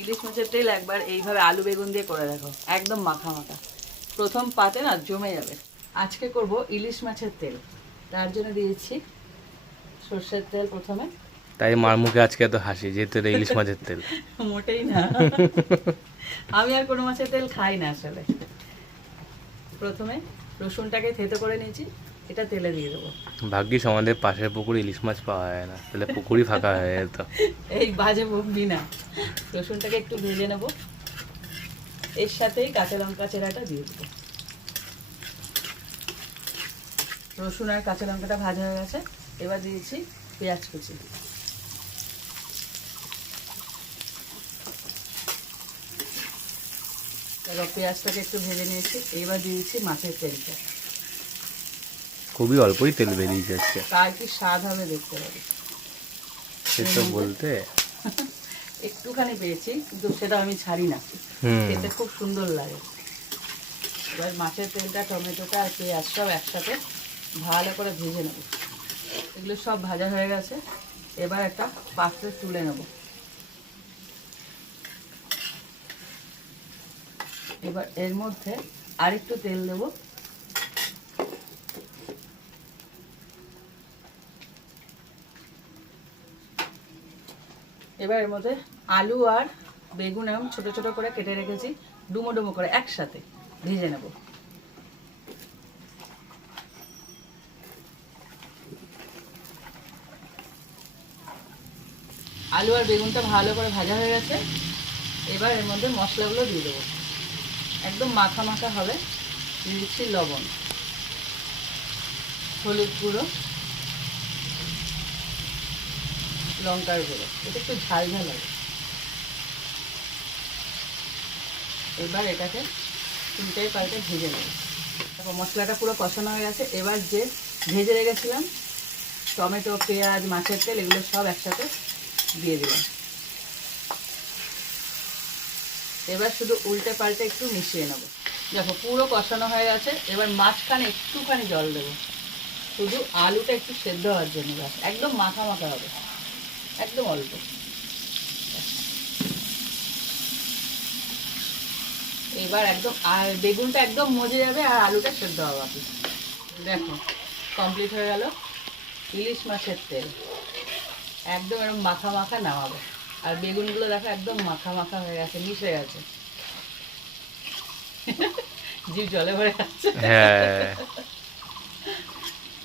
ইলিশ মাছের তেল একবার এইভাবে আলু বেগুন দিয়ে করে দেখো, একদম মাখা মাখা, প্রথম পাতে না জমে যাবে। আজকে করব ইলিশ মাছের তেল, তার জন্য দিয়েছি সর্ষের তেল প্রথমে। তাই মার মুখে আজকে এত হাসি, যেহেতু এটা ইলিশ মাছের তেল। মোটেই না, আমি আর কোনো মাছের তেল খাই না আসলে। প্রথমে রসুনটাকে থেতো করে নিয়েছি, এটা তেলে দিয়ে দেবো। ভাগ্যিস আমাদের পাশের পুকুরে ইলিশ মাছ পাওয়া যায় না, তাহলে পুকুরই ফাঁকা হয়ে যেত। এই বাজে বকবি না। রসুনটাকে একটু ভেজে নেব, এর সাথেই কাঁচা লঙ্কা চেরাটা দিয়ে দেবো। রসুন আর কাঁচা লঙ্কাটা ভাজা হয়ে গেছে, এবার দিয়েছি পেঁয়াজ কুচি। এবার পেঁয়াজটাকে একটু ভেজে নিয়েছি, এবার দিয়েছি মাছের তেলটা। খুবই অল্পই তেল বেরিয়েছে আজকে। তার কি স্বাদ হবে দেখতে পাবি। সেটা বলতে একটুখানি পেয়েছি, কিন্তু সেটা আমি ছাড়ি না, খেতে খুব সুন্দর লাগে। এবার মাছের তেলটা, টমেটোটা আর পেঁয়াজ সব একসাথে ভালো করে ভেজে নেব। এগুলো সব ভাজা হয়ে গেছে, এবার একটা পাত্রে তুলে নেব। এবার এর মধ্যে আরেকটু তেল দেব। এবার এর মধ্যে আলু আর বেগুন এরকম ছোট ছোট করে কেটে রেখেছি, ডুমো ডুমো করে একসাথে ভেজে নেব। আলু আর বেগুনটা ভালো করে ভাজা হয়ে গেছে, এবার এর মধ্যে মশলাগুলো দিয়ে দেবো, একদম মাখা মাখা হবে। দিয়ে দিচ্ছি লবণ, হলুদ গুঁড়ো, লঙ্কার গুঁড়ো, এটা একটু ঝাল ঝাল হবে। এবার এটাকে তিনটে পাল্টে ভেজে নেব। তারপর মশলাটা পুরো কষানো হয়ে গেছে, এবার যে ভেজে রেখেছিলাম টমেটো, পেঁয়াজ, মাছের তেল, এগুলো সব একসাথে দিয়ে দিলাম। এবার শুধু উল্টে পাল্টে একটু মিশিয়ে নেব। দেখো পুরো কষানো হয়ে গেছে, এবার মাঝখানে একটুখানি জল দেবো, শুধু আলুটা একটু সেদ্ধ হওয়ার জন্য, ব্যাস, একদম মাখা মাখা হবে, একদম অল্প। এবার একদম আর বেগুনটা একদম মজে যাবে আর আলুটা সেদ্ধ হবে বাকি। দেখো কমপ্লিট হয়ে গেল ইলিশ মাছের তেল, একদম এরকম মাখা মাখা নামাবো। আর বেগুনগুলো দেখো একদম মাখা মাখা হয়ে গেছে, মিশে গেছে। জিভ জলে ভরে যাচ্ছে। হ্যাঁ